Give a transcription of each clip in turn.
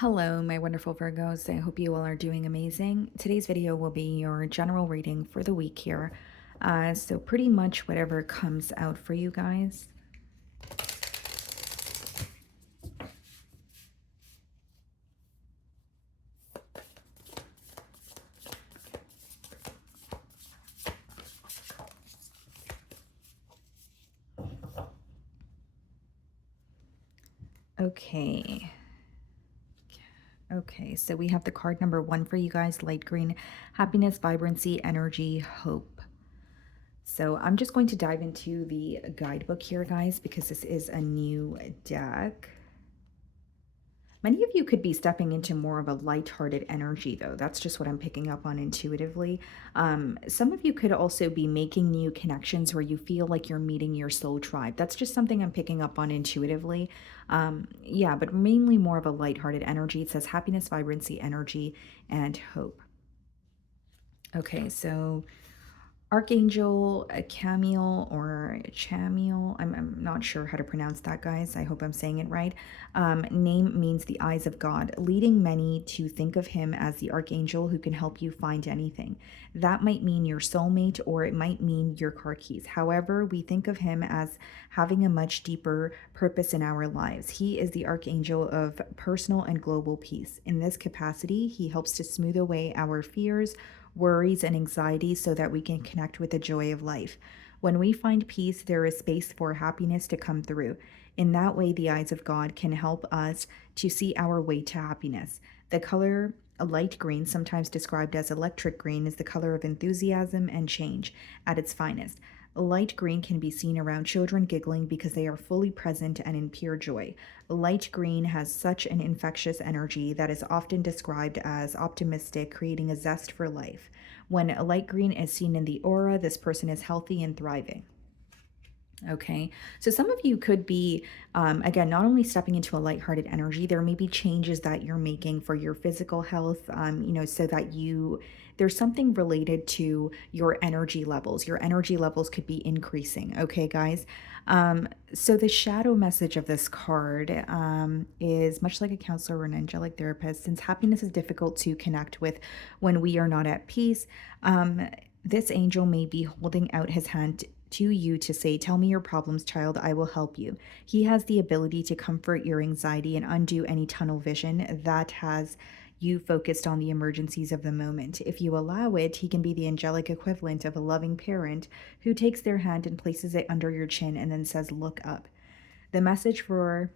Hello, my wonderful Virgos. I hope you all are doing amazing. Today's video will be your general reading for the week here. So pretty much whatever comes out for you guys. Okay. Okay, so we have the card number 1 for you guys, light green, happiness, vibrancy, energy, hope. So I'm just going to dive into the guidebook here, guys, because this is a new deck. Many of you could be stepping into more of a lighthearted energy, though. That's just what I'm picking up on intuitively. Some of you could also be making new connections where you feel like you're meeting your soul tribe. That's just something I'm picking up on intuitively. Yeah, but mainly more of a lighthearted energy. It says happiness, vibrancy, energy, and hope. Okay, so Archangel Camiel or Chamiel. I'm not sure how to pronounce that, guys. I hope I'm saying it right. Name means the eyes of God, leading many to think of him as the archangel who can help you find anything. That might mean your soulmate or it might mean your car keys. However, we think of him as having a much deeper purpose in our lives. He is the archangel of personal and global peace. In this capacity, he helps to smooth away our fears, worries, and anxieties so that we can connect with the joy of life. When we find peace, there is space for happiness to come through. In that way, the eyes of God can help us to see our way to happiness. The color light green, sometimes described as electric green, is the color of enthusiasm and change at its finest. Light green can be seen around children giggling because they are fully present and in pure joy. Light green has such an infectious energy that is often described as optimistic, creating a zest for life. When a light green is seen in the aura, this person is healthy and thriving. Okay, so some of you could be, again, not only stepping into a lighthearted energy, there may be changes that you're making for your physical health, so that there's something related to your energy levels. Your energy levels could be increasing. Okay, guys. So the shadow message of this card is much like a counselor or an angelic therapist. Since happiness is difficult to connect with when we are not at peace, this angel may be holding out his hand to you to say, "Tell me your problems, child, I will help you." He has the ability to comfort your anxiety and undo any tunnel vision that has you focused on the emergencies of the moment. If you allow it, he can be the angelic equivalent of a loving parent who takes their hand and places it under your chin and then says, "Look up." The message for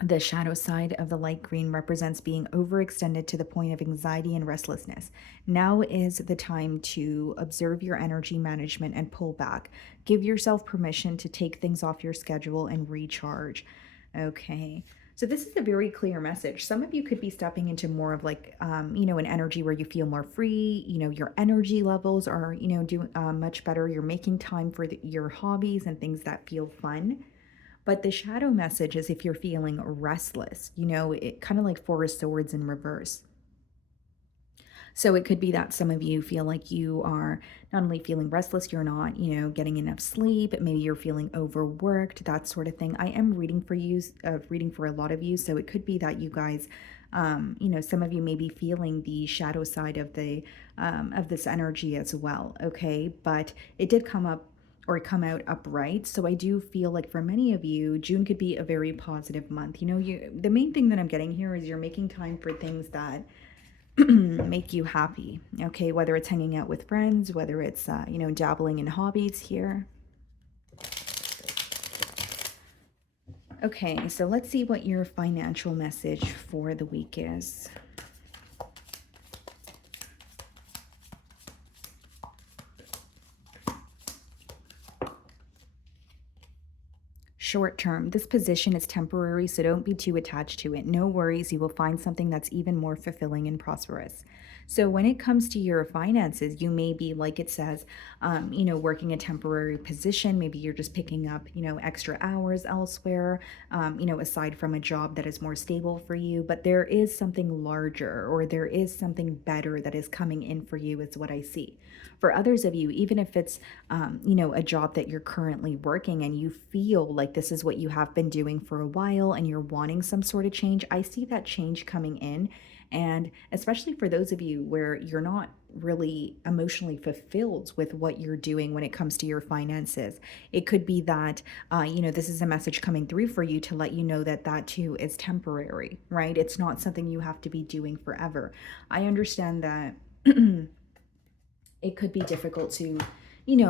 the shadow side of the light green represents being overextended to the point of anxiety and restlessness. Now is the time to observe your energy management and pull back. Give yourself permission to take things off your schedule and recharge. Okay. So this is a very clear message. Some of you could be stepping into more of like, an energy where you feel more free. Your energy levels are, doing much better. You're making time for your hobbies and things that feel fun. But the shadow message is if you're feeling restless, it kind of like Four of Swords in reverse. So it could be that some of you feel like you are not only feeling restless, you're not, getting enough sleep. Maybe you're feeling overworked, that sort of thing. I am reading for you, reading for a lot of you. So it could be that you guys, some of you may be feeling the shadow side of this energy as well. Okay, but it did come up or come out upright. So I do feel like for many of you, June could be a very positive month. The main thing that I'm getting here is you're making time for things that make you happy. Okay, whether it's hanging out with friends, whether it's dabbling in hobbies here. Okay, so let's see what your financial message for the week is. Short term. This position is temporary, so don't be too attached to it. No worries, you will find something that's even more fulfilling and prosperous. So, when it comes to your finances, you may be, like it says, working a temporary position. Maybe you're just picking up, extra hours elsewhere, aside from a job that is more stable for you. But there is something larger or there is something better that is coming in for you, is what I see. For others of you, even if it's, a job that you're currently working and you feel like this is what you have been doing for a while and you're wanting some sort of change, I see that change coming in. And especially for those of you where you're not really emotionally fulfilled with what you're doing when it comes to your finances, it could be that, this is a message coming through for you to let you know that that too is temporary, right? It's not something you have to be doing forever. I understand that it could be difficult to,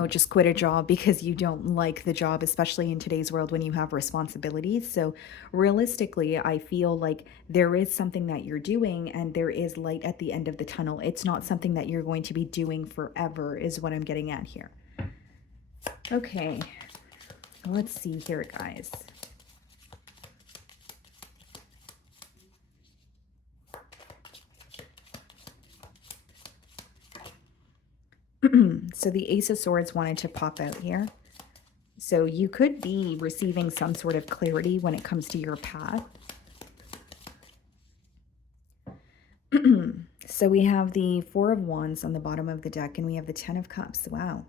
just quit a job because you don't like the job, especially in today's world when you have responsibilities. So, realistically, I feel like there is something that you're doing and there is light at the end of the tunnel. It's not something that you're going to be doing forever, is what I'm getting at here. Okay, let's see here, guys. So the Ace of Swords wanted to pop out here. So you could be receiving some sort of clarity when it comes to your path. So we have the Four of Wands on the bottom of the deck, and we have the Ten of Cups. Wow.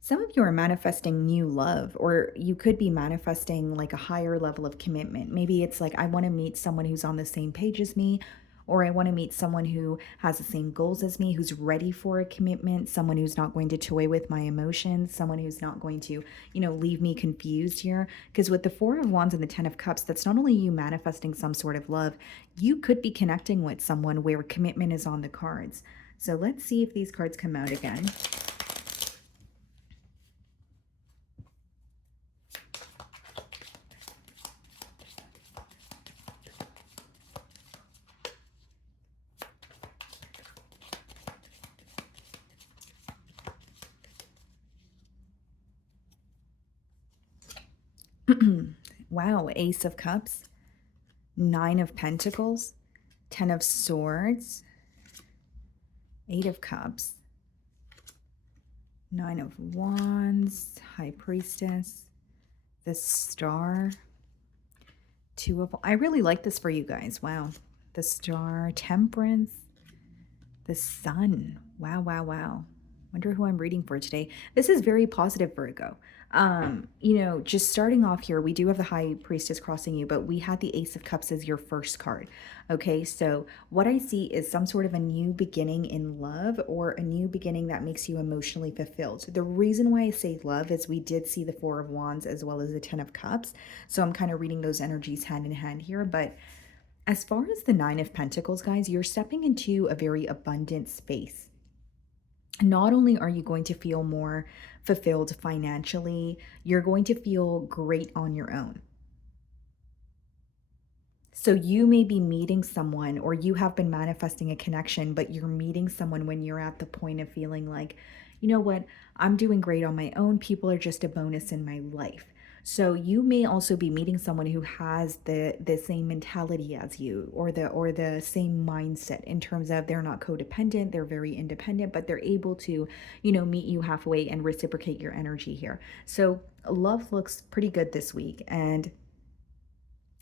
Some of you are manifesting new love, or you could be manifesting like a higher level of commitment. Maybe it's like, I want to meet someone who's on the same page as me, or I want to meet someone who has the same goals as me, who's ready for a commitment, someone who's not going to toy with my emotions, someone who's not going to, leave me confused here. Because with the Four of Wands and the Ten of Cups, that's not only you manifesting some sort of love, you could be connecting with someone where commitment is on the cards. So let's see if these cards come out again. Wow, Ace of Cups, Nine of Pentacles, Ten of Swords, Eight of Cups, Nine of Wands, High Priestess, the Star, Two of... I really like this for you guys. Wow. The Star, Temperance, the Sun. Wow, wow, wow. Wonder who I'm reading for today. This is very positive, Virgo. Just starting off here, we do have the High Priestess crossing you, but we had the Ace of Cups as your first card. Okay, so what I see is some sort of a new beginning in love, or a new beginning that makes you emotionally fulfilled. The reason why I say love is we did see the Four of Wands as well as the Ten of Cups. So I'm kind of reading those energies hand in hand here. But as far as the Nine of Pentacles, guys, you're stepping into a very abundant space. Not only are you going to feel more fulfilled financially, you're going to feel great on your own. So you may be meeting someone, or you have been manifesting a connection, but you're meeting someone when you're at the point of feeling like, you know what, I'm doing great on my own. People are just a bonus in my life. So you may also be meeting someone who has the same mentality as you, or the same mindset, in terms of they're not codependent, they're very independent, but they're able to, meet you halfway and reciprocate your energy here. So love looks pretty good this week. And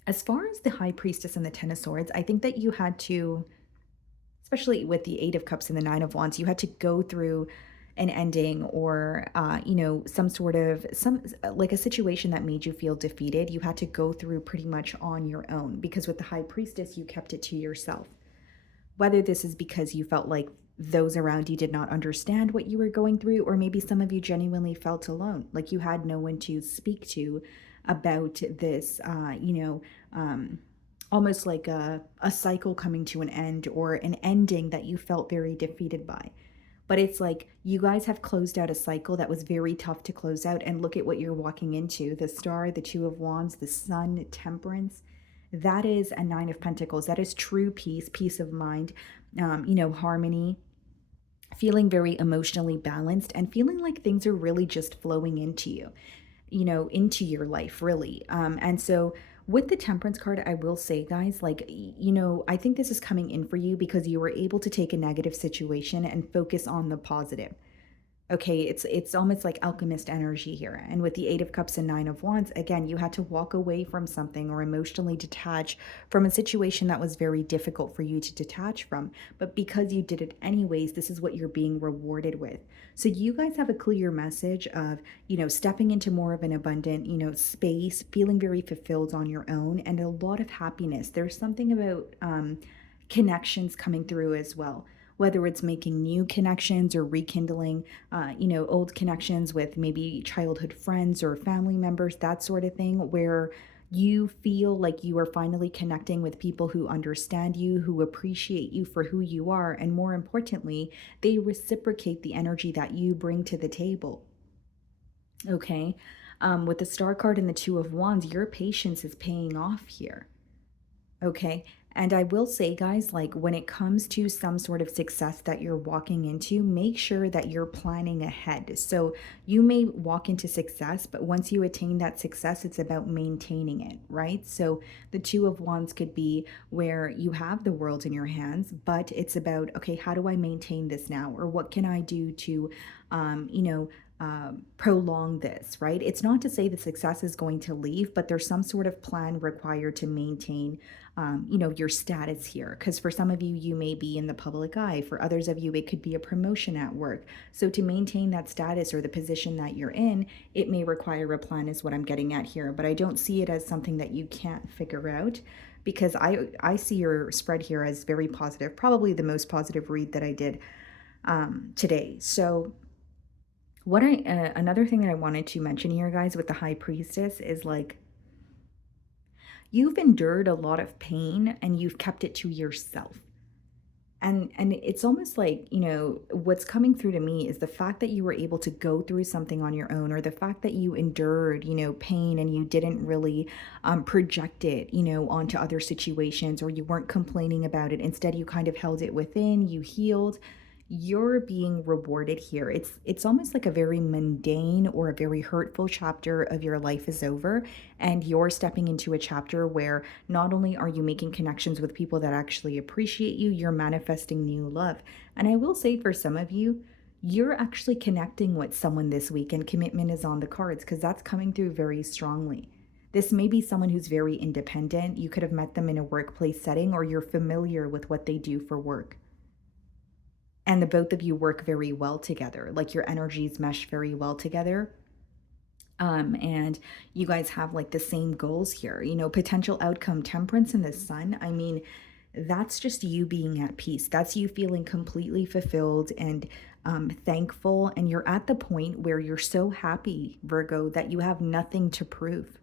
as far as the High Priestess and the Ten of Swords, I think that you had to, especially with the Eight of Cups and the Nine of Wands, you had to go through an ending, or some sort of like a situation that made you feel defeated. You had to go through pretty much on your own, because with the High Priestess, you kept it to yourself. Whether this is because you felt like those around you did not understand what you were going through, or maybe some of you genuinely felt alone, like you had no one to speak to about this, almost like a cycle coming to an end, or an ending that you felt very defeated by. But it's like you guys have closed out a cycle that was very tough to close out. And look at what you're walking into. The Star, the Two of Wands, the Sun, Temperance. That is a Nine of Pentacles. That is true peace, peace of mind, harmony, feeling very emotionally balanced, and feeling like things are really just flowing into you, into your life, really. And so with the Temperance card, I will say, guys, like, I think this is coming in for you because you were able to take a negative situation and focus on the positive. Okay, it's almost like alchemist energy here. And with the 8 of cups and 9 of wands, again, you had to walk away from something or emotionally detach from a situation that was very difficult for you to detach from. But because you did it anyways, this is what you're being rewarded with. So you guys have a clear message of, stepping into more of an abundant, space, feeling very fulfilled on your own, and a lot of happiness. There's something about connections coming through as well, whether it's making new connections or rekindling old connections with maybe childhood friends or family members, that sort of thing, where you feel like you are finally connecting with people who understand you, who appreciate you for who you are, and more importantly, they reciprocate the energy that you bring to the table. Okay. With the star card and the two of wands, your patience is paying off here. Okay. And I will say, guys, like when it comes to some sort of success that you're walking into, make sure that you're planning ahead. So you may walk into success, but once you attain that success, it's about maintaining it, right? So the two of wands could be where you have the world in your hands, but it's about, okay, how do I maintain this now? Or what can I do to, um, you know, prolong this, right? It's not to say the success is going to leave, but there's some sort of plan required to maintain your status here. Because for some of you, you may be in the public eye. For others of you, it could be a promotion at work. So to maintain that status or the position that you're in, it may require a plan, is what I'm getting at here. But I don't see it as something that you can't figure out, because I see your spread here as very positive, probably the most positive read that I did today. So what I another thing that I wanted to mention here, guys, with the high priestess is like, you've endured a lot of pain and you've kept it to yourself. And it's almost like, what's coming through to me is the fact that you were able to go through something on your own, or the fact that you endured, pain, and you didn't really project it, onto other situations, or you weren't complaining about it. Instead, you kind of held it within, you healed. You're being rewarded here. It's almost like a very mundane or a very hurtful chapter of your life is over, and you're stepping into a chapter where not only are you making connections with people that actually appreciate you, you're manifesting new love. And I will say, for some of you, you're actually connecting with someone this week, and commitment is on the cards, because that's coming through very strongly. This may be someone who's very independent. You could have met them in a workplace setting, or you're familiar with what they do for work. And the both of you work very well together. Like your energies mesh very well together. And you guys have like the same goals here, potential outcome, temperance in the sun. I mean, that's just you being at peace. That's you feeling completely fulfilled and thankful. And you're at the point where you're so happy, Virgo, that you have nothing to prove.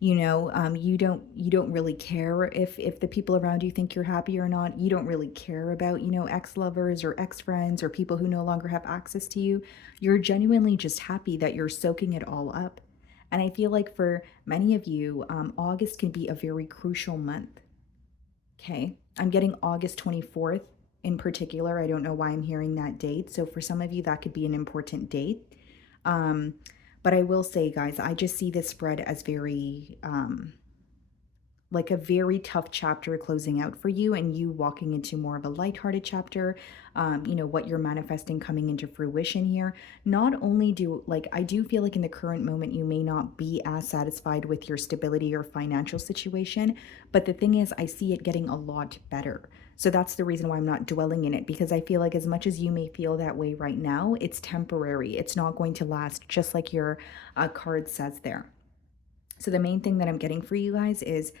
You don't really care if the people around you think you're happy or not. You don't really care about, ex-lovers or ex-friends or people who no longer have access to you. You're genuinely just happy that you're soaking it all up. And I feel like for many of you, August can be a very crucial month. Okay, I'm getting August 24th in particular. I don't know why I'm hearing that date. So for some of you, that could be an important date. um but I will say, guys, I just see this spread as very, like a very tough chapter closing out for you, and you walking into more of a lighthearted chapter. What you're manifesting coming into fruition here. Not only do, like, I do feel like in the current moment, you may not be as satisfied with your stability or financial situation, but the thing is, I see it getting a lot better. So that's the reason why I'm not dwelling in it, because I feel like as much as you may feel that way right now, it's temporary. It's not going to last, just like your card says there. So the main thing that I'm getting for you guys is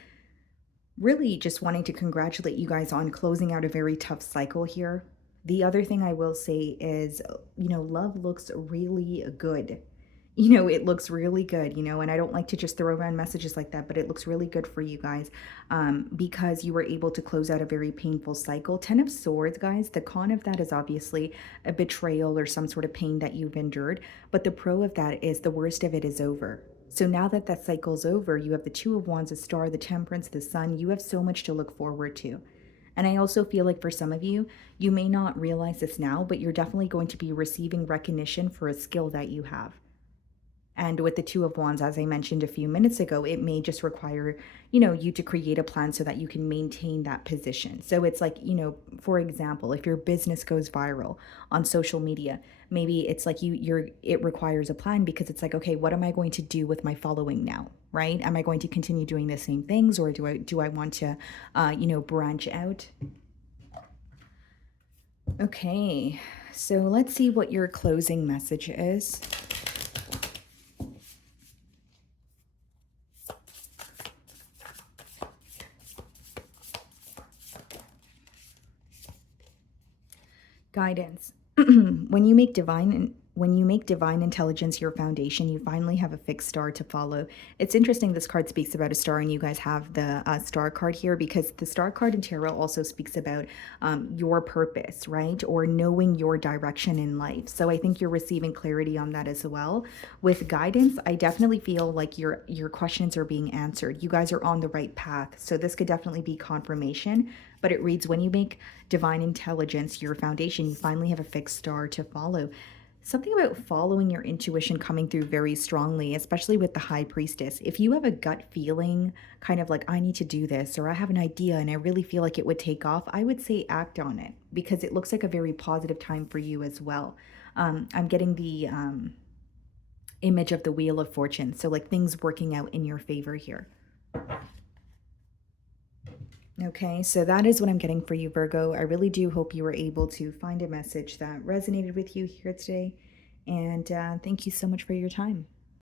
really just wanting to congratulate you guys on closing out a very tough cycle here. The other thing I will say is, love looks really good. It looks really good, and I don't like to just throw around messages like that, but it looks really good for you guys, because you were able to close out a very painful cycle. 10 of Swords, guys, the con of that is obviously a betrayal or some sort of pain that you've endured, but the pro of that is the worst of it is over. So now that that cycle's over, you have the Two of Wands, the Star, the Temperance, the Sun. You have so much to look forward to. And I also feel like for some of you, you may not realize this now, but you're definitely going to be receiving recognition for a skill that you have. And with the Two of Wands, as I mentioned a few minutes ago, it may just require, you to create a plan so that you can maintain that position. So it's like, for example, if your business goes viral on social media, maybe it's like it requires a plan, because it's like, okay, what am I going to do with my following now? Right? Am I going to continue doing the same things, or do I want to branch out? Okay. So let's see what your closing message is. Guidance. When you make divine intelligence your foundation, you finally have a fixed star to follow. It's interesting this card speaks about a star, and you guys have the star card here, because the star card in tarot also speaks about your purpose, right? Or knowing your direction in life. So I think you're receiving clarity on that as well. With guidance, I definitely feel like your questions are being answered. You guys are on the right path. So this could definitely be confirmation. But it reads, when you make divine intelligence your foundation, you finally have a fixed star to follow. Something about following your intuition coming through very strongly, especially with the High Priestess. If you have a gut feeling, kind of like, I need to do this, or I have an idea and I really feel like it would take off, I would say act on it, because it looks like a very positive time for you as well. I'm getting the image of the Wheel of Fortune. So like things working out in your favor here. Okay, so that is what I'm getting for you, Virgo. I really do hope you were able to find a message that resonated with you here today. And thank you so much for your time.